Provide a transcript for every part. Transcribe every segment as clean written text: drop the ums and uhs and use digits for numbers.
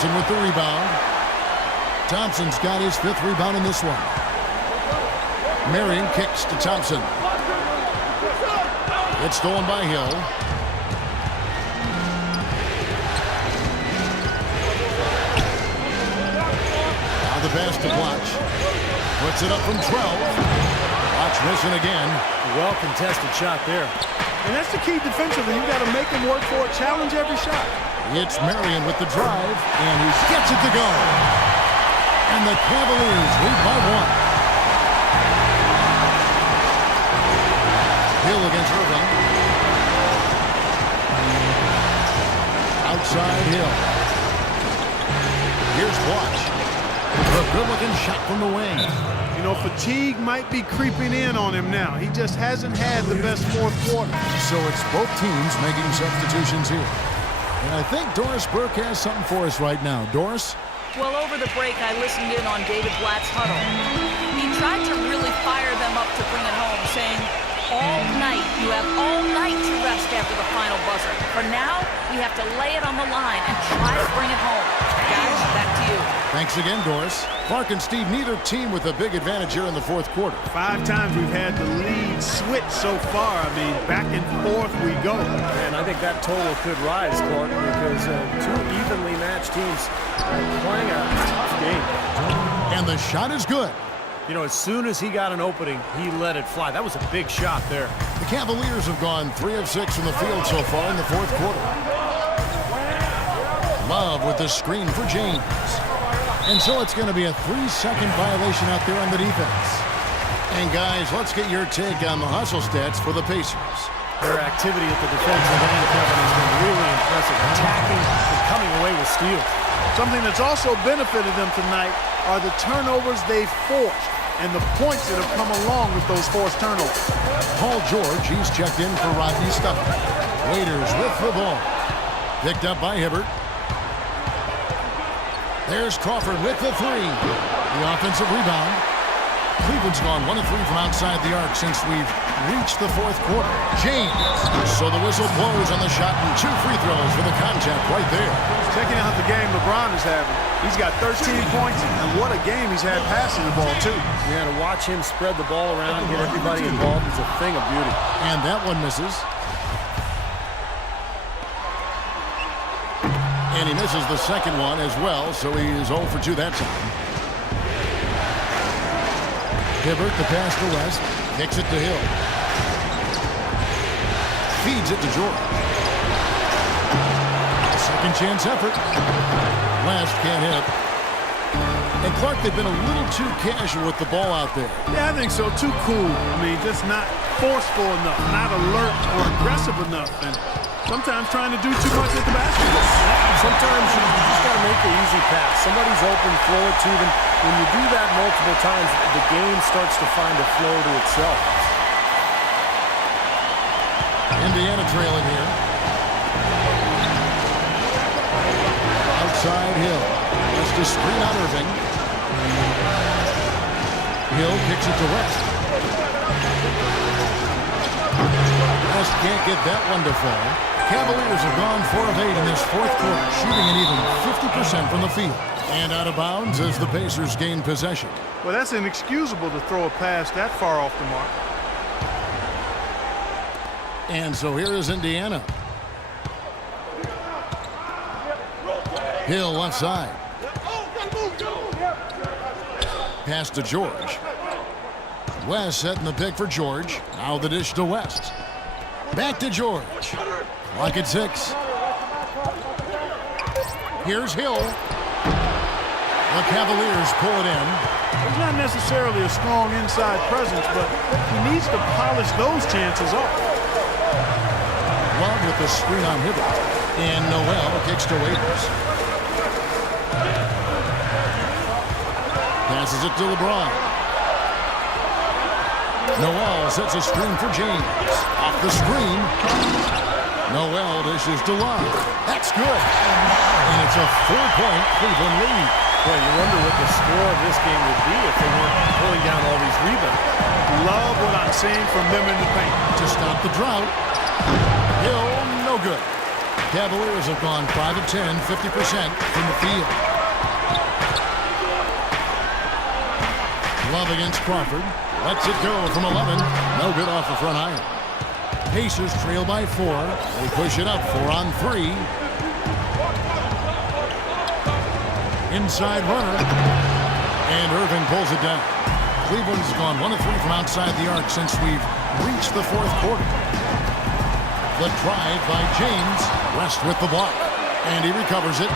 Thompson with the rebound. Thompson's got his 5th rebound in this one. Marion kicks to Thompson. It's stolen by Hill. Now the pass to Blotch. Puts it up from 12. Blotch missing again. Well contested shot there. And that's the key defensively. You got to make him work for it. Challenge every shot. It's Marion with the drive, and he gets it to go. And the Cavaliers lead by 1. Hill against Irving. Outside Hill. Here's Blotch. A good-looking shot from the wing. You know, fatigue might be creeping in on him now. He just hasn't had the best 4th quarter. So it's both teams making substitutions here. And I think Doris Burke has something for us right now. Doris? Well, over the break, I listened in on David Blatt's huddle. He tried to really fire them up to bring it home, saying, all night, you have all night to rest after the final buzzer. For now, we have to lay it on the line and try to bring it home. Guys, back to you. Thanks again, Doris. Clark and Steve, neither team with a big advantage here in the 4th quarter. 5 times we've had the lead switch so far. I mean, back and forth we go. And I think that total could rise, Clark, because 2 evenly matched teams are playing a tough game. And the shot is good. You know, as soon as he got an opening, he let it fly. That was a big shot there. The Cavaliers have gone 3 of 6 from the field so far in the 4th quarter. Love with the screen for James. And so it's going to be a 3-second violation out there on the defense. And guys, let's get your take on the hustle stats for the Pacers. Their activity at the defensive end, Kevin, has been really impressive. Attacking and coming away with steals. Something that's also benefited them tonight are the turnovers they've forced and the points that have come along with those forced turnovers. Paul George, he's checked in for Rodney Stuckey. Waiters with the ball. Picked up by Hibbert. There's Crawford with the 3. The offensive rebound. Cleveland's gone 1 of 3 from outside the arc since we've reached the 4th quarter. James. So the whistle blows on the shot and 2 free throws for the contact right there. Checking out the game LeBron is having. He's got 13 points, and what a game he's had passing the ball, too. Yeah, to watch him spread the ball around, get everybody involved is a thing of beauty. And that one misses. And he misses the second one as well, so he is 0 for 2 that time. Hibbert, the pass to West. Kicks it to Hill. Feeds it to George. Second chance effort. West can't hit. And Clark, they've been a little too casual with the ball out there. Yeah, I think so. Too cool. I mean, just not forceful enough, not alert or aggressive enough, and sometimes trying to do too much at the basket. Sometimes you just got to make the easy pass. Somebody's open, throw it to them. When you do that multiple times, the game starts to find a flow to itself. Indiana trailing here. Outside Hill. West to screen on Irving. Hill kicks it to West. West can't get that one to fall. Cavaliers have gone 4 of 8 in this 4th quarter, shooting an even 50% from the field. And out of bounds as the Pacers gain possession. Well, that's inexcusable to throw a pass that far off the mark. And so here is Indiana. Hill left side. Pass to George. West setting the pick for George. Now the dish to West. Back to George. Clock at 6. Here's Hill. The Cavaliers pull it in. He's not necessarily a strong inside presence, but he needs to polish those chances off. Love with the screen on Hibbert. And Noel kicks to Waiters. Passes it to LeBron. Noel sets a screen for James. Off the screen. Noel dishes to Love. That's good. And it's a 4-point Cleveland lead. Boy, you wonder what the score of this game would be if they weren't pulling down all these rebounds. Love what I'm seeing from them in the paint. To stop the drought. Hill, no good. Cavaliers have gone 5 of 10, 50% from the field. Love against Crawford. Lets it go from 11. No good off the front iron. Pacers trail by 4. They push it up 4 on 3. Inside runner. And Irving pulls it down. Cleveland's gone 1 of 3 from outside the arc since we've reached the fourth quarter. The drive by James. West with the block. And he recovers it.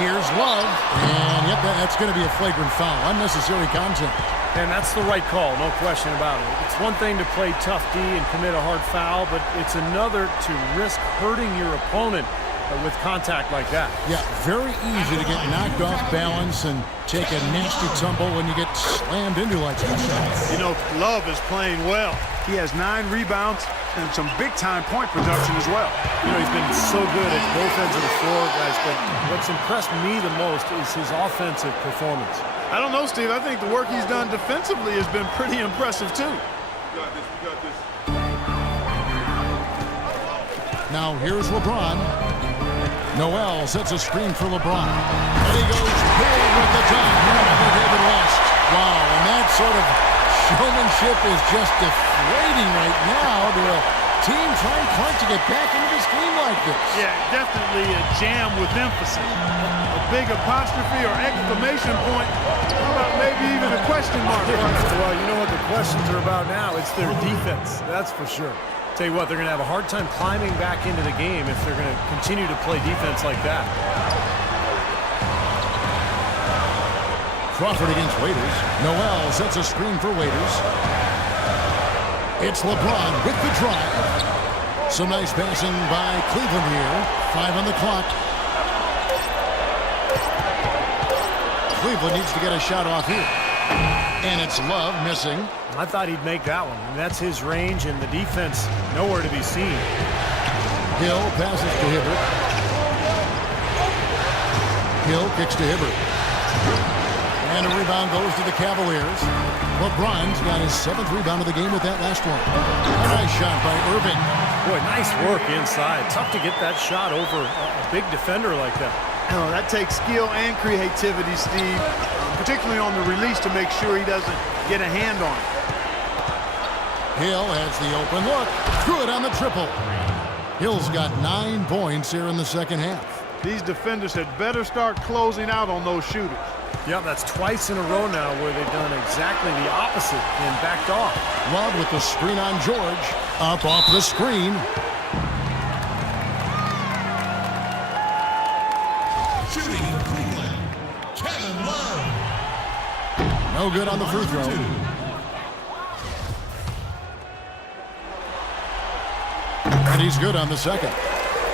Here's Love. And yep, that's going to be a flagrant foul. Unnecessary contact. And that's the right call, no question about it. It's one thing to play tough D and commit a hard foul, but it's another to risk hurting your opponent with contact like that. Yeah, very easy to get knocked off balance and take a nasty tumble when you get slammed into like that. You know, Love is playing well. He has 9 rebounds and some big-time point production as well. You know, he's been so good at both ends of the floor, guys, but what's impressed me the most is his offensive performance. I don't know, Steve. I think the work he's done defensively has been pretty impressive, too. Now here's LeBron. Noel sets a screen for LeBron. And he goes big with the dunk for David West. Wow, and that sort of showmanship is just deflating right now to a team trying hard to get back into this game like this. Yeah, definitely a jam with emphasis. A big apostrophe or exclamation point. How about maybe even a question mark? Well, you know what the questions are about now? It's their defense, that's for sure. Tell you what, they're going to have a hard time climbing back into the game if they're going to continue to play defense like that. Crawford against Waiters. Noel sets a screen for Waiters. It's LeBron with the drive. Some nice passing by Cleveland here. 5 on the clock. Cleveland needs to get a shot off here. And it's Love missing. I thought he'd make that one. And that's his range, and the defense nowhere to be seen. Hill passes to Hibbert. Hill kicks to Hibbert. And a rebound goes to the Cavaliers. LeBron's got his 7th rebound of the game with that last one. A nice shot by Irving. Boy, nice work inside. Tough to get that shot over a big defender like that. Oh, that takes skill and creativity, Steve, particularly on the release to make sure he doesn't get a hand on it. Hill has the open look. Good on the triple. Hill's got 9 points here in the second half. These defenders had better start closing out on those shooters. Yeah, that's twice in a row now where they've done exactly the opposite and backed off. Love with the screen on George. Up off the screen. Shooting for Cleveland, Kevin Love. No good on the free throw. And he's good on the second.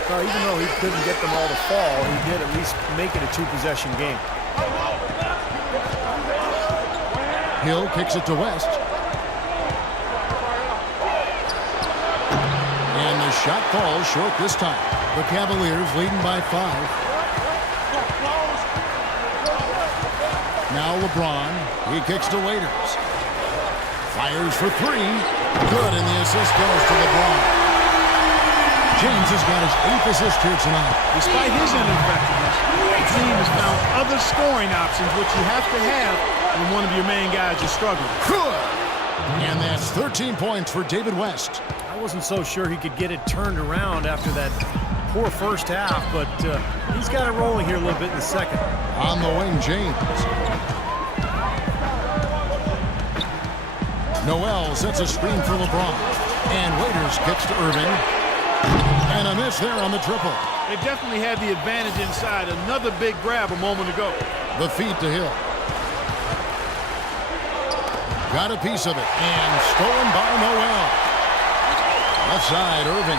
Well, even though he couldn't get them all to fall, he did at least make it a 2-possession game. Hill kicks it to West. And the shot falls short this time. The Cavaliers leading by 5. Now LeBron. He kicks to Waiters. Fires for 3. Good, and the assist goes to LeBron. James has got his 8th assist here tonight. Despite his ineffectiveness, the team has found other scoring options, which you have to have when one of your main guys is struggling. Good. And that's 13 points for David West. I wasn't so sure he could get it turned around after that poor first half, but he's got it rolling here a little bit in the second. On the wing, James. Noel sets a screen for LeBron. And Waiters kicks to Irving. And a miss there on the triple. They definitely had the advantage inside. Another big grab a moment ago. The feed to Hill. Got a piece of it. And stolen by Noel. Left side, Irving.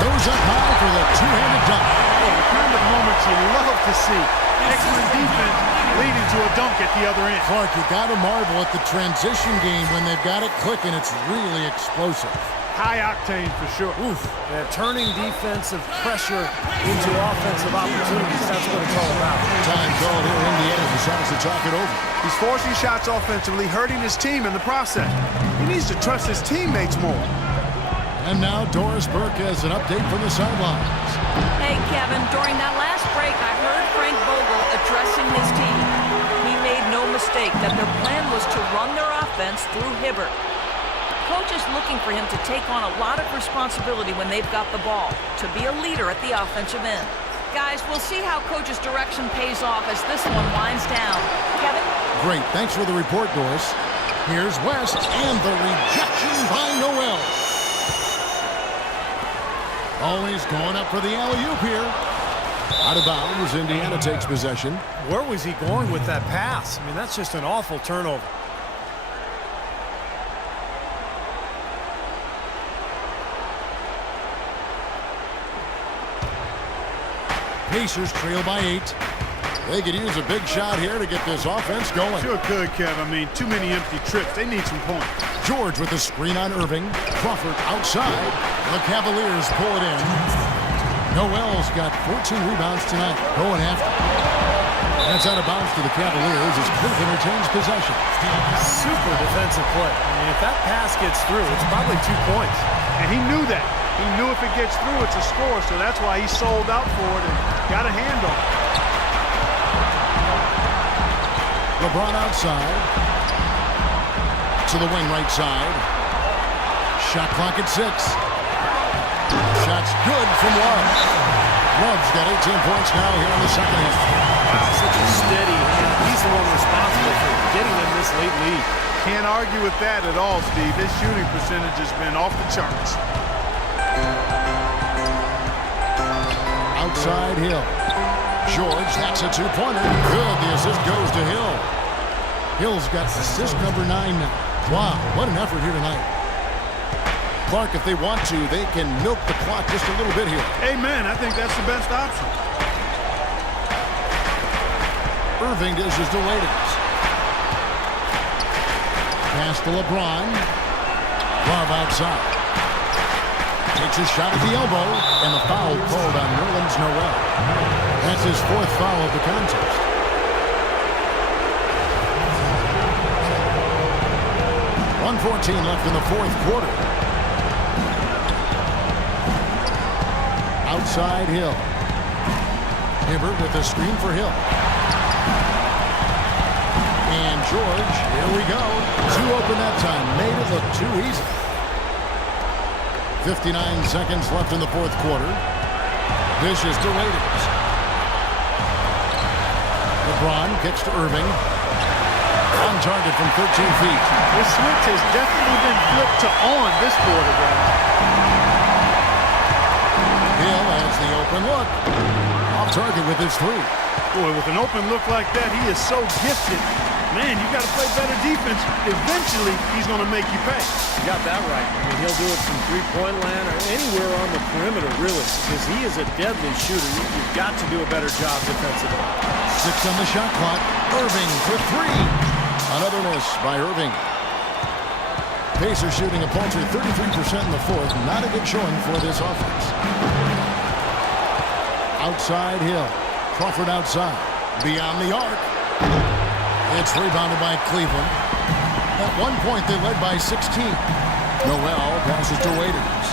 Goes up high for the two-handed dunk. Oh, the kind of moments you love to see. Excellent defense leading to a dunk at the other end. Clark, you got to marvel at the transition game when they've got it clicking. It's really explosive. High octane for sure. Oof. Yeah, turning defensive pressure into offensive opportunities. That's what it's all about. Time called here. Indiana decides to talk it over. He's forcing shots offensively, hurting his team in the process. He needs to trust his teammates more. And now Doris Burke has an update from the sidelines. Hey, Kevin, during that last break, I heard Frank Vogel addressing his team. He made no mistake that their plan was to run their offense through Hibbert. Coach is looking for him to take on a lot of responsibility when they've got the ball, to be a leader at the offensive end. Guys, we'll see how Coach's direction pays off as this one winds down. Kevin? Great. Thanks for the report, Doris. Here's West, and the rejection by Noel. Always going up for the alley-oop here. Out of bounds, Indiana takes possession. Where was he going with that pass? I mean, that's just an awful turnover. Pacers trail by 8. They could use a big shot here to get this offense going. Sure could, Kev. I mean, too many empty trips. They need some points. George with the screen on Irving. Crawford outside. The Cavaliers pull it in. Noel's got 14 rebounds tonight. Going after. That's out of bounds to the Cavaliers as Cleveland retains possession. Super defensive play. I mean, if that pass gets through, it's probably 2 points. And he knew that. He knew if it gets through, it's a score, so that's why he sold out for it and got a hand on it. LeBron outside. To the wing right side. Shot clock at 6. Shot's good from Love. Love's got 18 points now here in the second half. Wow, such a steady hand. He's the one responsible for getting them this late lead. Can't argue with that at all, Steve. His shooting percentage has been off the charts. Outside Hill. George, that's a two-pointer. Good, the assist goes to Hill. Hill's got assist number 9 now. Wow, what an effort here tonight. Clark, if they want to, they can milk the clock just a little bit here. Amen, I think that's the best option. Irving dishes to Waiters. Pass to LeBron. Love outside. Takes a shot at the elbow, and the foul called on Nerlens Noel. That's his 4th foul of the contest. .114 left in the 4th quarter. Outside Hill. Hibbert with a screen for Hill. And George, here we go. 2 open that time. Made it look too easy. 59 seconds left in the 4th quarter. Dishes to Waiters. LeBron kicks to Irving. On target from 13 feet. This switch has definitely been flipped to on this quarter, guys. Hill has the open look. Off target with his 3. Boy, with an open look like that, he is so gifted. Man, you got to play better defense. Eventually, he's going to make you pay. You got that right. I mean, he'll do it from three-point land or anywhere on the perimeter, really, because he is a deadly shooter. You've got to do a better job defensively. 6 on the shot clock. Irving for 3. Another miss by Irving. Pacers shooting a paltry 33% in the 4th. Not a good showing for this offense. Outside Hill. Crawford outside. Beyond the arc. It's rebounded by Cleveland. At one point, they led by 16. Noel passes to Waiters.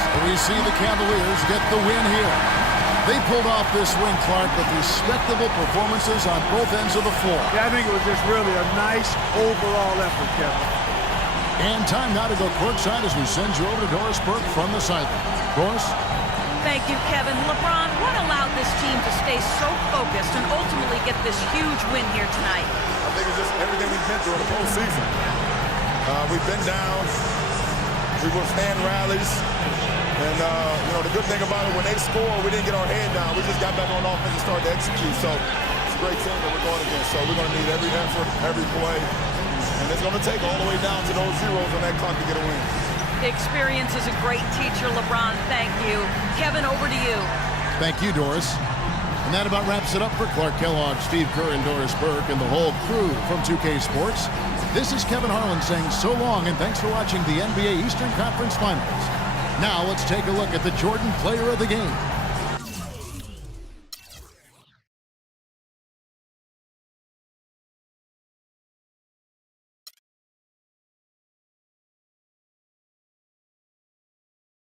So we see the Cavaliers get the win here. They pulled off this win, Clark, with respectable performances on both ends of the floor. Yeah, I think it was just really a nice overall effort, Kevin. And time now to go courtside as we send you over to Doris Burke from the sideline. Doris? Thank you, Kevin. LeBron, what allowed this team to stay so focused and ultimately get this huge win here tonight? I think it's just everything we've been through in the postseason. We've been down. We withstand rallies. And, the good thing about it, when they score, we didn't get our head down. We just got back on offense and started to execute. So it's a great team that we're going against. So we're going to need every effort, every play. And it's going to take all the way down to those zeros on that clock to get a win. Experience is a great teacher, LeBron. Thank you. Kevin, over to you. Thank you, Doris. And that about wraps it up for Clark Kellogg, Steve Kerr, and Doris Burke, and the whole crew from 2K Sports. This is Kevin Harlan saying so long, and thanks for watching the NBA Eastern Conference Finals. Now let's take a look at the Jordan Player of the Game.